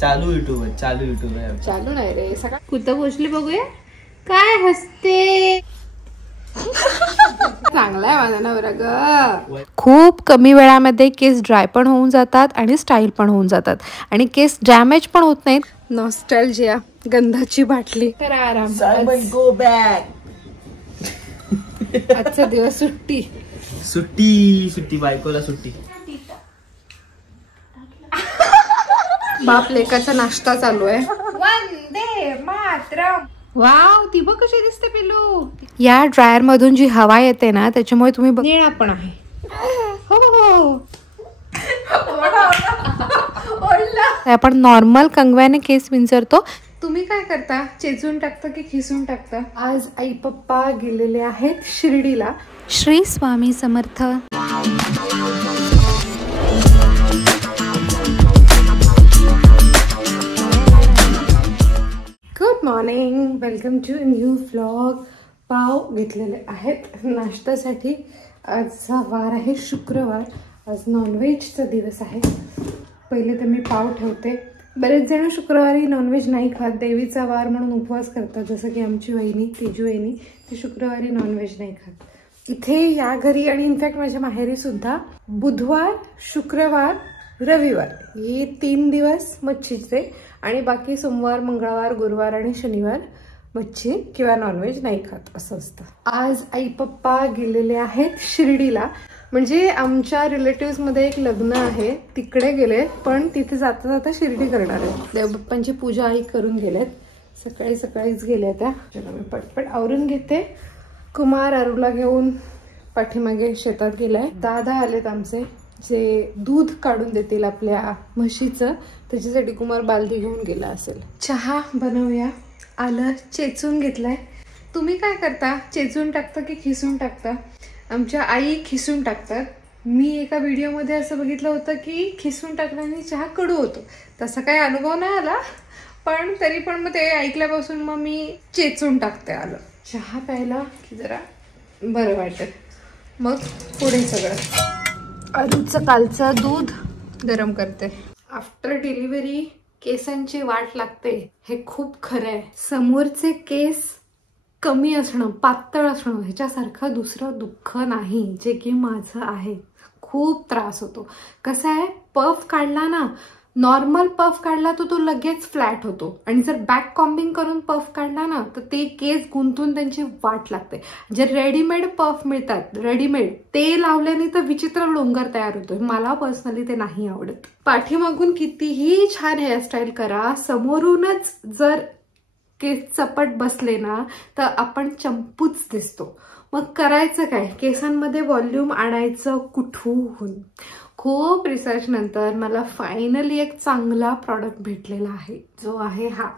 चालू युट्यूब आहे. चालू नाही रे, सकाळ कुठं पोचली बघूया. काय हसते. चांगला आहे माझा नवरा ग. खूप कमी वेळामध्ये केस ड्राय पण होऊन जातात आणि स्टाईल पण होऊन जातात आणि केस डॅमेज पण होत नाहीत. नॉस्टॅल्जिया, गंधाची बाटली. तर आराम. Go back. आजचा दिवस सुट्टी. सुट्टी बायकोला सुट्टी. बाप लेकाचा नाश्ता चालू आहे. वंदे मातरम. वाव, ती बघ कशी दिसते पिलू. या ड्रायर मधून जी हवा येते ना, त्याच्यामुळे तुम्ही निळा पण आहे. हो. आपण नॉर्मल कंगव्याने केस विंचरतो. तुम्ही काय करता? चेचून टाकता की खिसून टाकता? आज आई पप्पा गेलेले आहेत शिर्डीला. Shri Swami Samarth. Good morning, welcome to new vlog. पाव घेतलेले आहेत नाश्त्यासाठी. आजचा वार आहे शुक्रवार. आज नॉनव्हेजचा दिवस आहे. पहिले तर मी पाव ठेवते. बरेच जण शुक्रवारी नॉनव्हेज नाही खात, देवीचा वार म्हणून उपवास करतात. जसं की आमची वहिनी, तेजू वहिनी, ती शुक्रवारी नॉनव्हेज नाही खात. इथे या घरी आणि इनफॅक्ट माझ्या माहेरी सुद्धा बुधवार, शुक्रवार, रविवार हे 3 दिवस मच्छीचे आणि बाकी सोमवार, मंगळवार, गुरुवार आणि शनिवार मच्छी किंवा नॉनव्हेज नाही खात असं असतं. आज आई पप्पा गेलेले आहेत शिर्डीला. म्हणजे आमच्या रिलेटिव्हमध्ये एक लग्न आहे, तिकडे गेले. पण तिथे जाता जाता शिर्डी करणार आहे. देवबाप्पांची पूजा आई करून गेलेत. सकाळीच गेल्या त्या. मी पटपट आवरून घेते. कुमार अरुला घेऊन पाठीमागे शेतात गेलाय. दादा आलेत आमचे, जे दूध काढून देतील आपल्या म्हशीचं. त्याच्यासाठी कुमार बालदी घेऊन गेला असेल. चहा बनवूया. आलं चेचून घेतलंय. तुम्ही काय करता? चेचून टाकता की खिसून टाकता? आमच्या आई खिसून टाकतात. मी एका व्हिडिओमध्ये असं बघितलं होतं की खिसून टाकल्याने चहा कडू होतो. तसा काही अनुभव नाही आला, पण तरी पण मग ते ऐकल्यापासून मग मी चेचून टाकते. आलं चहा प्यायला की जरा बरं वाटतं. मग पुढे सगळं अरूचं कालचं दूध गरम करते. आफ्टर डिलिव्हरी केसांची वाट लागते, हे खूप खरं आहे. समोरचे केस कमी असणं, पातळ असणं ह्याच्यासारखं दुसरं दुःख नाही, जे की माझं आहे. खूप त्रास होतो. कसं आहे, पफ काढला ना, नॉर्मल पफ काढला तर तो लगेच फ्लॅट होतो. आणि जर बॅक कॉम्बिंग करून पफ काढला ना, तर ते केस गुंतून त्यांची वाट लागते. जे रेडीमेड पफ मिळतात, रेडीमेड, ते लावल्याने तर विचित्र डोंगर तयार होतो. मला पर्सनली ते नाही आवडत. पाठीमागून कितीही छान हेअरस्टाईल करा, समोरूनच जर केस चपट बसले ना, तर आपण चंपूच दिसतो. मग करायचं काय? केसांमध्ये व्हॉल्यूम आणायचं कुठून? खूप रिसर्च नंतर मला फायनली एक चांगला प्रॉडक्ट भेटलेला आहे, जो आहे हा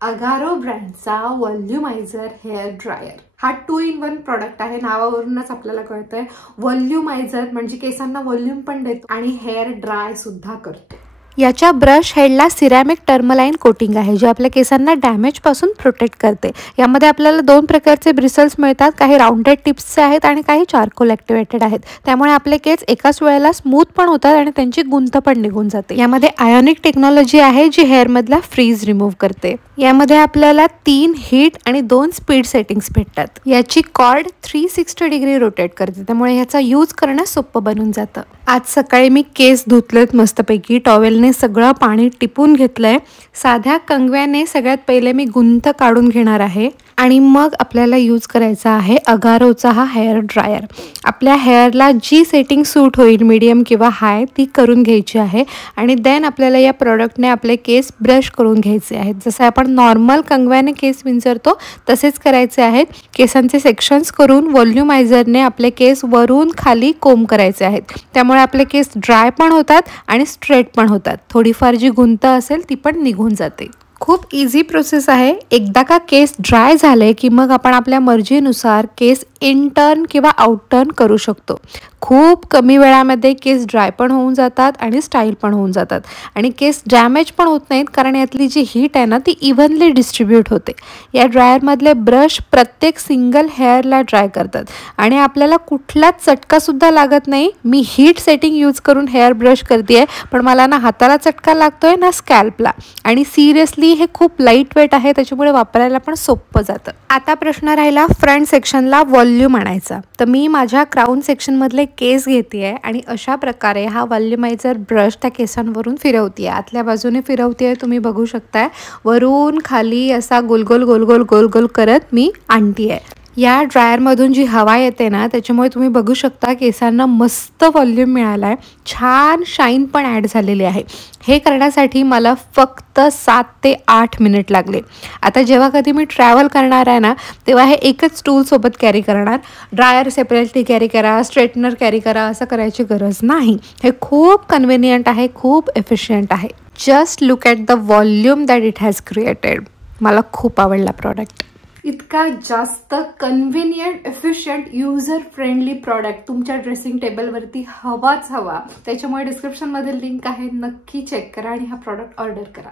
अगारो ब्रँडचा व्हॉल्युमायझर हेअर ड्रायर. हा 2 in 1 प्रॉडक्ट आहे. नावावरूनच आपल्याला कळतंय. व्हॉल्युमायझर म्हणजे केसांना व्हॉल्यूम पण देतो आणि हेअर ड्राय सुद्धा करतो. याच्या ब्रश हेडला सिरॅमिक टर्मलाइन कोटिंग आहे, जे आपल्या केसांना डॅमेज पासून प्रोटेक्ट करते. यामध्ये आपल्याला 2 प्रकारचे ब्रिसल्स मिळतात. काही राउंडेड टिप्सचे आहेत आणि काही चारकोल ॲक्टिवेटेड आहेत. त्यामुळे आपले केस एकाच वेळेला स्मूथ पण होतात आणि त्यांची गुंत पण निघून जाते. यामध्ये आयोनिक टेक्नॉलॉजी आहे, जी हेअरमधला फ्रीज रिमूव्ह करते. यामध्ये आपल्याला 3 हीट आणि 2 स्पीड सेटिंग्स भेटतात. याची कॉर्ड 360 डिग्री रोटेट करते, त्यामुळे याचा यूज करणं सोपं बनून जातं. आज सकाळी मी केस धुतलेत मस्तपैकी. टॉवेलने सगळं पाणी टिपून घेतलंय. साध्या कंगव्याने सगळ्यात पहिले मी गुंत काढून घेणार आहे आणि मग आपल्याला यूज करायचा आहे अगारोचा हा हेअर ड्रायर. आपल्या हेअरला जी सेटिंग सूट होईल, मीडियम किंवा हाय, ती करून घ्यायची आहे. आणि देन आपल्याला या प्रोडक्टने आपले केस ब्रश करून घ्यायचे आहेत. जसं आपण नॉर्मल कंगव्याने केस विंचरतो तसेच करायचे आहेत. केसांचे सेक्शन्स करून व्हॉल्युमायझरने आपले केस वरून खाली कोंब करायचे आहेत. त्यामुळे आपले केस ड्राय पण होतात आणि स्ट्रेट पण होतात. थोडीफार जी गुंत असेल ती पण निघून जाते. खूप इझी प्रोसेस आहे. एकदा का केस ड्राय झाले की मग आपण आपल्या मर्जीनुसार केस इन टर्न किंवा आउट टर्न करू शकतो. खूप कमी वेळामध्ये केस ड्राय पण होऊन जातात आणि स्टाईल पण होऊन जातात आणि केस डॅमेज पण होत नाहीत, कारण यातली जी हीट आहे ना ती इव्हनली डिस्ट्रीब्यूट होते. या ड्रायरमधले ब्रश प्रत्येक सिंगल हेअरला ड्राय करतात आणि आपल्याला कुठलाच चटकासुद्धा लागत नाही. मी हीट सेटिंग यूज करून हेअर ब्रश करते आहे, पण मला ना हाताला चटका लागतोय ना स्कॅल्पला. आणि सिरियसली हे खूप लाईट वेट आहे, त्याच्यामुळे वापरायला पण सोपं जातं. आता प्रश्न राहिला फ्रंट सेक्शनला व्हॉल्यूम आणायचा. तर मी माझ्या क्राऊन सेक्शनमधले केस घेते आहे आणि अशा प्रकारे हा व्हॉल्युमायझर ब्रश त्या केसांवरून फिरवते आहे. आतल्या बाजूने फिरवते आहे, तुम्ही बघू शकताय. वरून खाली असा गोलगोल गोलगोल गोलगोल करत मी आणते आहे. या ड्रायरमधून जी हवा येते ना त्याच्यामुळे तुम्ही बघू शकता केसांना मस्त व्हॉल्यूम मिळाला आहे. छान शाईन पण ॲड झालेली आहे. हे करण्यासाठी मला फक्त 7 ते 8 मिनिट लागले. आता जेव्हा कधी मी ट्रॅव्हल करणार आहे ना तेव्हा हे एकच टूल सोबत कॅरी करणार. ड्रायर सेपरेटली कॅरी करा, स्ट्रेटनर कॅरी करा असं करायची गरज नाही. हे खूप कन्व्हिनियंट आहे, खूप एफिशियंट आहे. Just look at the volume that it has created. मला खूप आवडला प्रॉडक्ट. इतका जास्त convenient, efficient, user friendly product तुमच्या ड्रेसिंग टेबलवरती हवाच हवा. त्याच्यामुळे डिस्क्रिप्शनमध्ये लिंक आहे, नक्की चेक करा आणि हा प्रॉडक्ट ऑर्डर करा.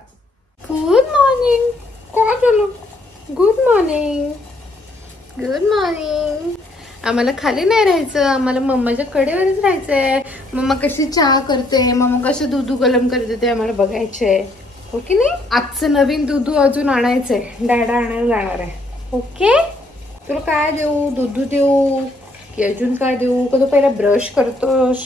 Good morning. काय झालं? Good morning. Good morning. आम्हाला खाली नाही राहायचं, आम्हाला मम्माच्या कडेवरच राहायचं आहे. मम्मा कशी चहा करते, मम्मा कसं दूध गरम करते ते आम्हाला बघायचंय. हो की नाही? आजचं नवीन दूध अजून आणायचंय, डॅडा आणायला जाणार आहे. ओके, तुला काय देऊ? दूध देऊ की अजून काय देऊ? का तू पहिला ब्रश करतोस?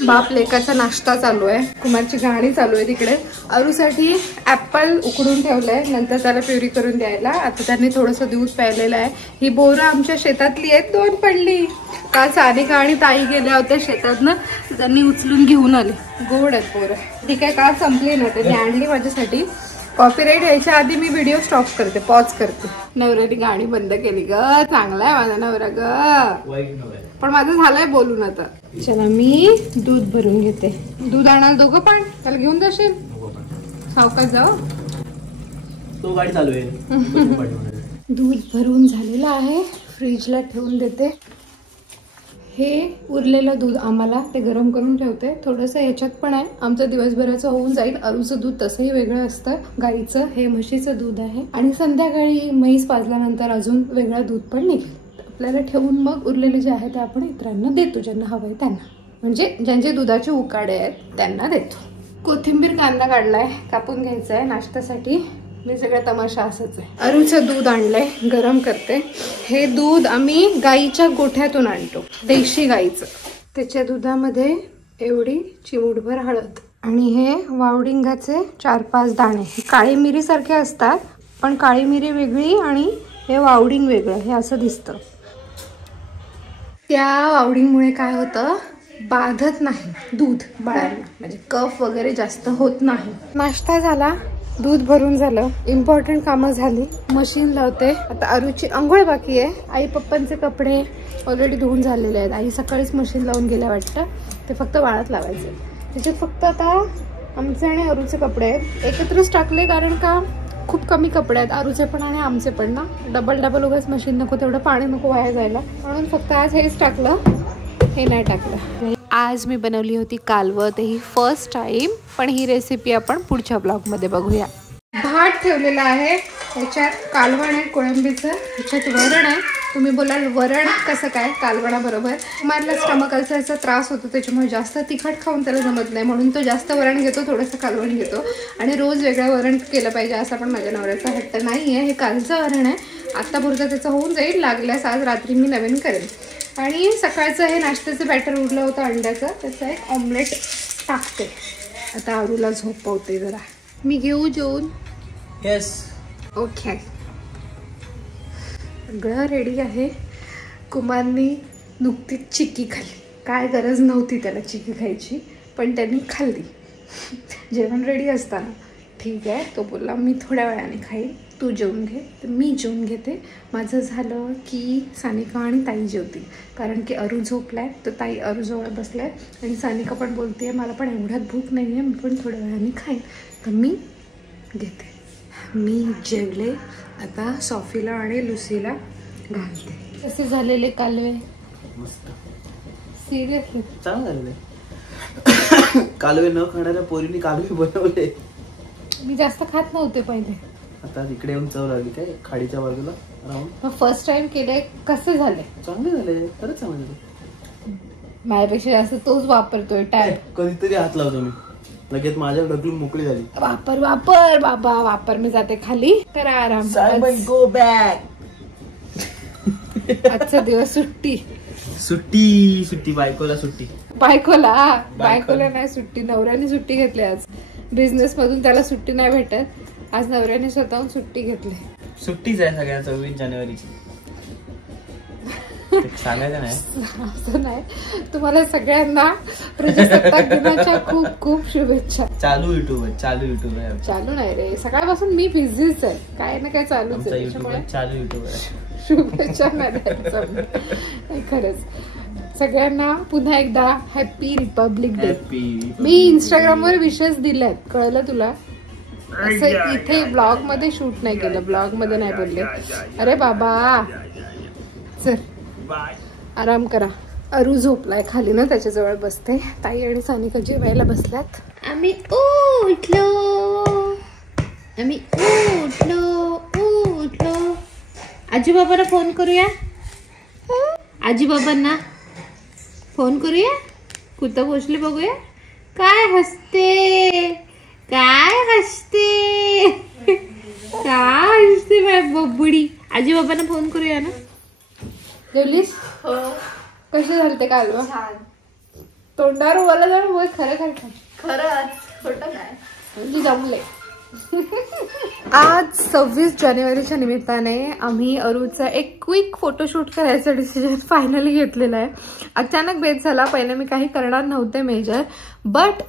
बाप लेकाचा नाश्ता चालू आहे, कुमारची गाणी चालू आहे तिकडे. अरूसाठी ॲपल उकडून ठेवलंय, नंतर त्याला प्युरी करून द्यायला. आता त्यांनी थोडंसं दूध प्यायलेलं आहे. ही बोरं आमच्या शेतातली आहेत, 2 पडली. काल सानिका आणि ताई गेल्या होत्या शेतातनं, त्यांनी उचलून घेऊन आले. गोड आहेत बोरं. ठीक आहे, काल संपली ना, त्यांनी आणली माझ्यासाठी. कॉपीराईट यायच्या आधी मी व्हिडिओ स्टॉप करते, पॉज करते. नवऱ्याने गाणी बंद केली ग. चांगला आहे माझा नवरा ग, पण माझं झालंय बोलून आता. चला मी दूध भरून घेते. दूध आणायला दोघं पण? त्याला घेऊन जाशील? सावकाश जाऊ, तो गाडी चालू आहे. दूध भरून झालेलं आहे, फ्रीजला ठेवून देते. हे उरलेलं दूध आम्हाला ते गरम करून ठेवते. थोडंसं ह्याच्यात पण आहे, आमचं दिवसभराचं होऊन जाईल. अरूचं दूध तसंही वेगळं असतं, गाईचं. हे म्हशीचं दूध आहे. आणि संध्याकाळी म्हैस पाजल्यानंतर अजून वेगळं दूध पण निघेल. आपल्याला ठेवून मग उरलेले जे आहे ते आपण इतरांना देतो, ज्यांना हवंय त्यांना. म्हणजे ज्यांचे दुधाचे उकाडे आहेत त्यांना देतो. कोथिंबीर कांदा काढलाय, कापून घ्यायचा आहे नाश्त्यासाठी. मी सगळा तमाशा असंच आहे. अरूचं दूध आणलंय, गरम करते. हे दूध आम्ही गाईच्या गोठ्यातून आणतो, देशी गाईचं. त्याच्या दुधामध्ये एवढी चिमूटभर हळद आणि हे वावडिंगाचे 4-5 दाणे. काळी मिरी सारखे असतात, पण काळी मिरी वेगळी आणि हे वावडिंग वेगळं, हे असं दिसतं. त्या वावडिंगमुळे काय होतं, बाधत नाही दूध बाळांना, म्हणजे कफ वगैरे जास्त होत नाही. नाश्ता झाला, दूध भरून झालं, इम्पॉर्टंट कामं झाली. मशीन लावते. आता अरूची अंघोळ बाकी आहे. आई पप्पांचे कपडे ऑलरेडी धुवून झालेले आहेत. आई सकाळीच मशीन लावून गेल्या वाटतं, ते फक्त वाळत लावायचे. त्याच्यात फक्त आता आमचे आणि अरूचे कपडे आहेत, एकत्रच टाकले, कारण का खूप कमी कपडे आहेत, अरूचे पण आणि आमचे पण ना. डबल उगाच मशीन नको, तेवढं पाणी नको वाया जायला, म्हणून फक्त आज हेच टाकलं, हे नाही टाकलं. आज मी बनवली होती कालवं, तेही फर्स्ट टाईम. पण ही रेसिपी आपण पुढच्या ब्लॉगमध्ये बघूया. भात ठेवलेला आहे, ह्याच्यात कालवण आहे कोळंबीचं, ह्याच्यात वरण आहे. तुम्ही बोलाल वरण कसं काय कालवणाबरोबर? कुमारला स्टमक अल्सरचा त्रास होतो, त्याच्यामुळे जास्त तिखट खाऊन त्याला जमत नाही, म्हणून तो जास्त वरण घेतो, थोडंसं कालवण घेतो. आणि रोज वेगळं वरण केलं पाहिजे असा पण माझ्या नवऱ्याचा हट्ट नाही आहे. हे कालचं वरण आहे, आत्तापुरतं त्याचं होऊन जाईल. लागल्यास आज रात्री मी नवीन करेन. आणि सकाळचं हे नाश्त्याचं बॅटर उरलं होतं अंड्याचं, त्याचं एक ऑमलेट टाकते. आता अरूला झोपवते जरा. मी घेऊ जेवून? येस. ओके, सगळं रेडी आहे. कुमारनी नुकतीच चिक्की खाल्ली. काय गरज नव्हती त्याला चिक्की खायची, पण त्यांनी खाल्ली. जेवण रेडी असताना. ठीक आहे, तो बोलला मी थोड्या वेळाने खाईन, तू जेवून घे. तर मी जेवून घेते. माझं झालं की सानिका आणि ताई जेवतील, कारण की अरू झोपलाय, तर ताई अरूजवळ बसलाय. आणि सानिका पण बोलते मला पण एवढ्यात भूक नाही आहे, मी पण थोड्या वेळाने खाईन. तर मी घेते. मी जेवले. आता सॉफीला आणि लुसीला घालते. कसे झालेले कालवे? मस्त. सिरियसली चांगलं झालेलं. कालवे न खाणाऱ्या पोरीने कालवे बनवले. मी जास्त खात नव्हते पहिले. आता इकडे येऊन चव लागली काय खाडीच्या बाजूला राहून. फर्स्ट टाइम केले. कसे झाले? चांगले झाले, खरंच चांगले झाले. माझ्यापेक्षा जास्त तोच वापरतोय टॅब. कधीतरी हात लावतो मी, लगेच माझ्या ढकलून मोकळी झाली. वापर वापर बाबा वापर. मी जाते खाली. करा आराम. Go back. आजचा दिवस सुट्टी. सुट्टी सुट्टी बायकोला सुट्टी. बायकोला नाही सुट्टी. नवऱ्याने सुट्टी घेतली आज. बिझनेस मधून त्याला सुट्टी नाही भेटत. आज नवऱ्याने स्वतःहून सुट्टी घेतली. सुट्टीच आहे सगळ्या 26 जानेवारीची. सांगायचं नाही असं नाही. तुम्हाला सगळ्यांना प्रजासत्ताक दिनाच्या खूप खूप शुभेच्छा. चालू युट्यूब आहे. चालू नाही रे, सकाळपासून मी बिझीच आहे. काय ना काय चालूच आहे. चालू युट्यूब आहे. शुभेच्छा नाही खरंच. सगळ्यांना पुन्हा एकदा हॅपी रिपब्लिक डे. मी इंस्टाग्रामवर विशेष दिलेत, कळलं तुला? असं इथे ब्लॉग मध्ये शूट नाही केलं, ब्लॉग मध्ये नाही बोलले. अरे बाबा चल आराम करा. अरू झोपलाय खाली ना, त्याच्याजवळ बसते. ताई आणि सानिका जेवायला बसल्यात. आम्ही उठलो. आजी बाबांना फोन करूया. आजी बाबांना फोन करूया. कुठं पोचले बघूया. काय हसते बाय बब्बुडी. आजी बाबांना फोन करूया ना. जेवलीस? कसे झाले ते कालवा? तोंडावर बोला जाण. खरंच खोटं काय म्हणजे जमले. आज 26 जानेवारीच्या निमित्ताने आम्ही अरूचा एक क्विक फोटोशूट करायचा डिसिजन फायनली घेतलेला आहे. अचानक बेत झाला. पहिले मी काही करणार नव्हते मेजर, बट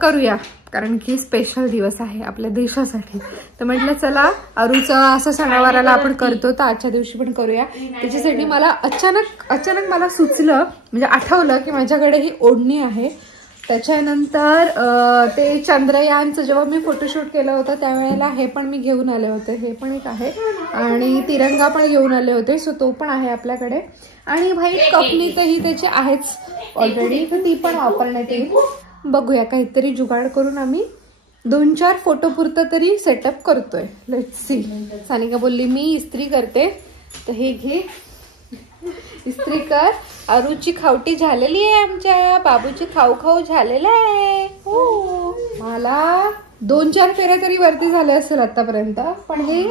करूया कारण की स्पेशल दिवस आहे आपल्या देशासाठी. तर म्हटलं चला अरूचा असं सणावाराला आपण करतो तर आजच्या दिवशी पण करूया. त्याच्यासाठी मला अचानक मला सुचलं, म्हणजे आठवलं की माझ्याकडे ही ओढणी आहे. त्याच्यानंतर ते चंद्रयानचं जेव्हा मी फोटोशूट केलं होतं त्यावेळेला हे पण मी घेऊन आले होते. हे पण एक आहे आणि तिरंगा पण घेऊन आले होते. सो तो पण आहे आपल्याकडे. आणि व्हाईट कपनीतही त्याची आहेच ऑलरेडी, तर ती पण वापरण्यात येईल. बघूया काहीतरी जुगाड करून आम्ही 2-4 फोटो पुरतं तरी सेटअप करतोय. Let's see. सानिका बोलली मी इस्त्री करते, तर हे घे इस्त्री कर. अरूची खावटी झालेली आहे. आमच्या बाबूची खाऊ झालेला आहे. हो, मला 2-4 फेऱ्या तरी वरती झाले असेल आतापर्यंत, पण हे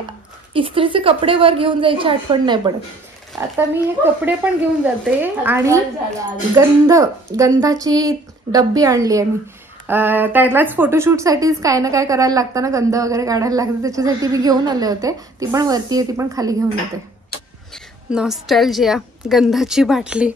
इस्त्रीचे कपडे वर घेऊन जायची आठवण नाही पडत. आता मी हे कपडे पण घेऊन जाते आणि गंधाची डब्बी आणली आहे मी. त्यालाच फोटोशूटसाठीच काय ना काय करायला लागतं ना, गंध वगैरे काढायला लागतं, त्याच्यासाठी मी घेऊन आले होते. ती पण वरती आहे, ती पण खाली घेऊन येते. नॉस्टॅल्जिया. गंधाची बाटली.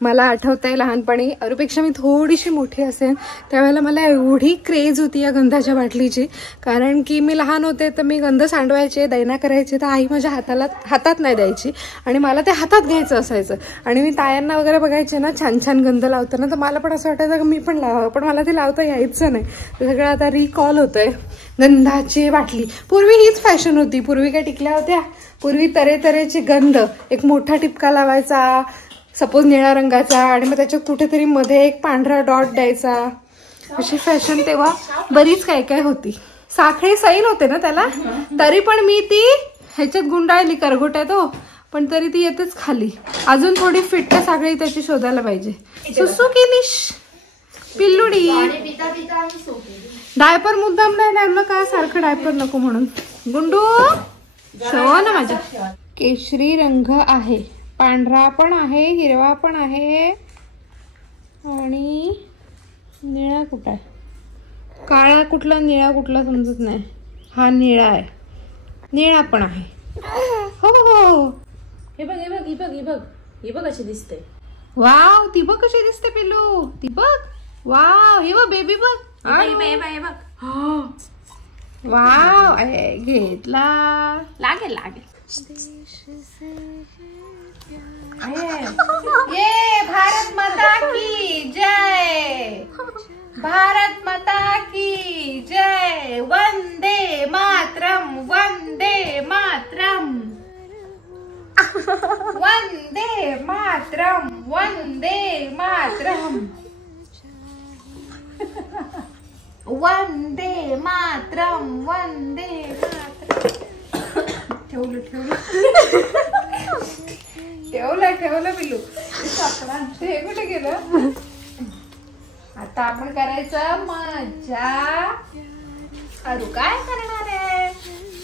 मला आठवतंय लहानपणी अरूपेक्षा मी थोडीशी मोठी असेल त्यावेळेला मला एवढी क्रेज होती या गंधाच्या बाटलीची. कारण की मी लहान होते तर मी गंध सांडवायचे, दैना करायचे, तर आई माझ्या हातात नाही द्यायची आणि मला ते हातात घ्यायचं असायचं. आणि मी तायांना वगैरे बघायचे ना छान छान गंध लावताना, तर मला पण असं वाटायचं की मी पण लावावं, पण मला ते लावता यायचं नाही. ते सगळं आता रिकॉल होतंय. गंधाची बाटली. पूर्वी हीच फॅशन होती. पूर्वी काय टिकल्या होत्या? पूर्वी तऱ्हेचे गंध. एक मोठा टिपका लावायचा सपोज निळ्या रंगाचा आणि मग त्याच्यात कुठेतरी मध्ये एक पांढरा डॉट द्यायचा. अशी फॅशन तेव्हा बरीच काय होती. साखळी सैल होते ना त्याला, तरी पण मी ती ह्याच्यात गुंडाळली करगोट्यात हो, पण तरी ती येतेच खाली. अजून थोडी फिट्ट साखळी त्याची शोधायला पाहिजे. सुसू केलीश पिल्लुडी. डायपर मुद्दाम नाही लागलं का सारखं डायपर नको म्हणून. गुंडू शो ना माझ्या. केशरी रंग आहे, पांढरा पण आहे, हिरवा पण आहे आणि निळा कुठं आहे? काळा कुठला निळा कुठला समजत नाही. हा निळा आहे. निळा पण आहे. हो हे बघ कशी दिसते. वाव, ती बघ कशी दिसते पिल्लू. ती बघ. वाव, हे बघ बेबी बघ. वाव, घेतला. लागेल ये भारत माता की जय. भारत माता की जय. वंदे मातरम. वंदे मातरम, वंदे मातरम, वंदे मातरम, वंदे मातरम. ठेवलं पिलू. हे कुठे गेलं? आता आपण करायचं मजा. अरू काय करणार आहे?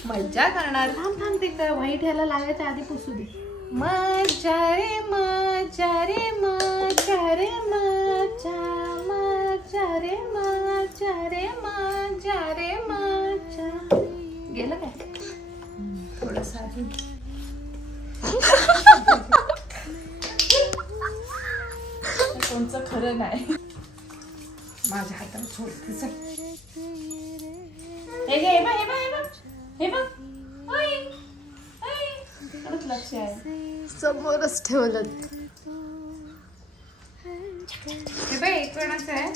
मज्जा करणार. थांब तिकडे व्हाईट ह्याला लागायच्या आधी पुसू दे. मजा रे मजा रे मजा रे मजा, मजा रे मजा रे मजा रे मजा. गेलं काय? थोडंसं अजून. कोणचं खरं नाही. माझ्या हाताला सोडते. हे घे, हे बघ. ओय, ओय. इकडंच लक्ष आहे. समोरच ठेवलं. हे बाई एक कोणाचं आहे?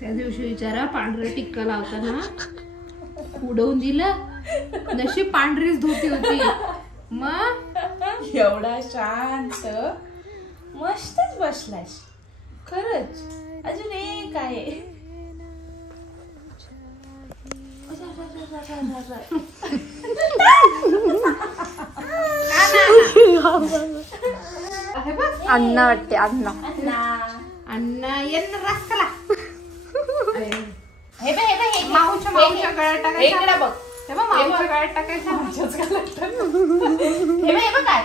त्या दिवशी विचारा पांढरा टिक्का लावताना उडवून दिलं. नशीब पांढरीच धोती होती. मग एवढा शांत मस्तच बसलास खरंच. अजून एक आहे. अण्णा वाटते. अण्णा अण्णा यांना रस्कला. हे बघ माऊच्या गळ्यात टाकायचं. इकडे बघ. हे बघ माऊच्या गळ्यात टाकायचं. हे बघ काय.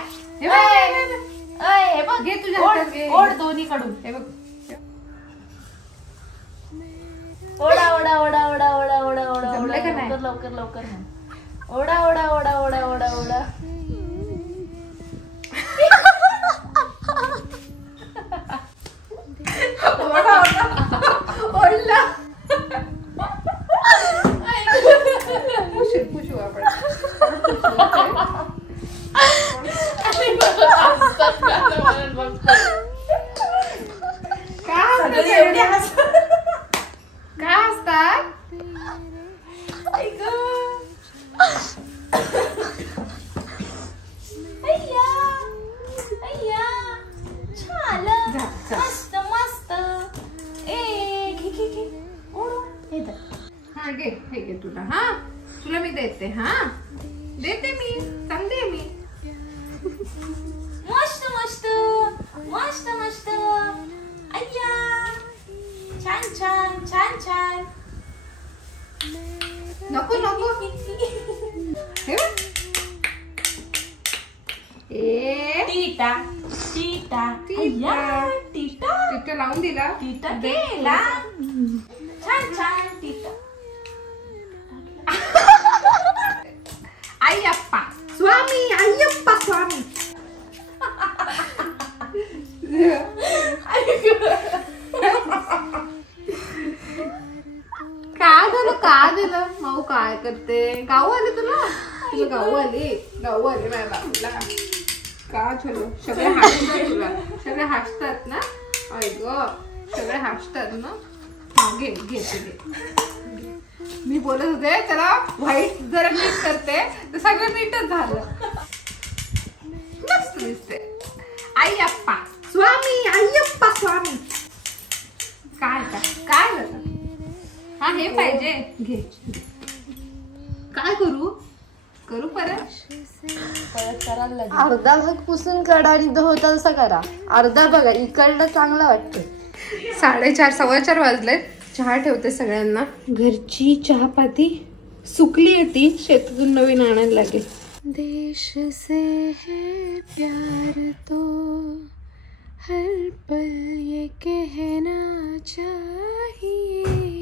हे बघ घे तुझ्या हातात घे. ओढ दोन्हीकडून. हे बघ. ओढा ओढा ओढा ओढा ओढा ओढा ओढा जमलं का नाही? लवकर लवकर ओढा ओढा ओढा ओढा ओढा ओढा. ओढला. पुशू आपण. काय असतात? मस्त मस्त. हा घे. हे घे तुला. हा तुला मी देते. हा देते मी. समजे मी. मस्त मस्त मस्त मस्त. अय्या छान छान छान छान. नको नको. हे बघ. Theta theta. अय्या टीटा. तिथं लावून दिला. टीटा केला. छान छान टीटा. अय्यप्पा स्वामी. अय्यप्पा स्वामी. काय झालं? काय दिलं? माऊ काय करते? गाऊ आली तुला? गाऊ आली माझ्या बाबूला. का चलो सगळे हसतात तुला. सगळे हसतात ना. ऐ ग सगळे हसतात ना. हा घे घे घे. मी बोलत होते त्याला व्हाईट जरा नीट करते तर सगळं नीटच झालं. मस्त दिसते. अय्यप्पा स्वामी. अय्यप्पा स्वामी. काय झालं? हा हे पाहिजे. घे. काय करू परत करायला लागेल. अर्धा भाग पुसून काढा आणि होता तसा करा. अर्धा बघा इकडलं चांगलं वाटतं. 4:30 4:15 वाजलेत. चहा ठेवते सगळ्यांना. घरची चहापाती सुकली आहे ती. शेतातून नवीन आणायला लागेल. देश से है प्यार तो हर पल ये कहना चाहिए.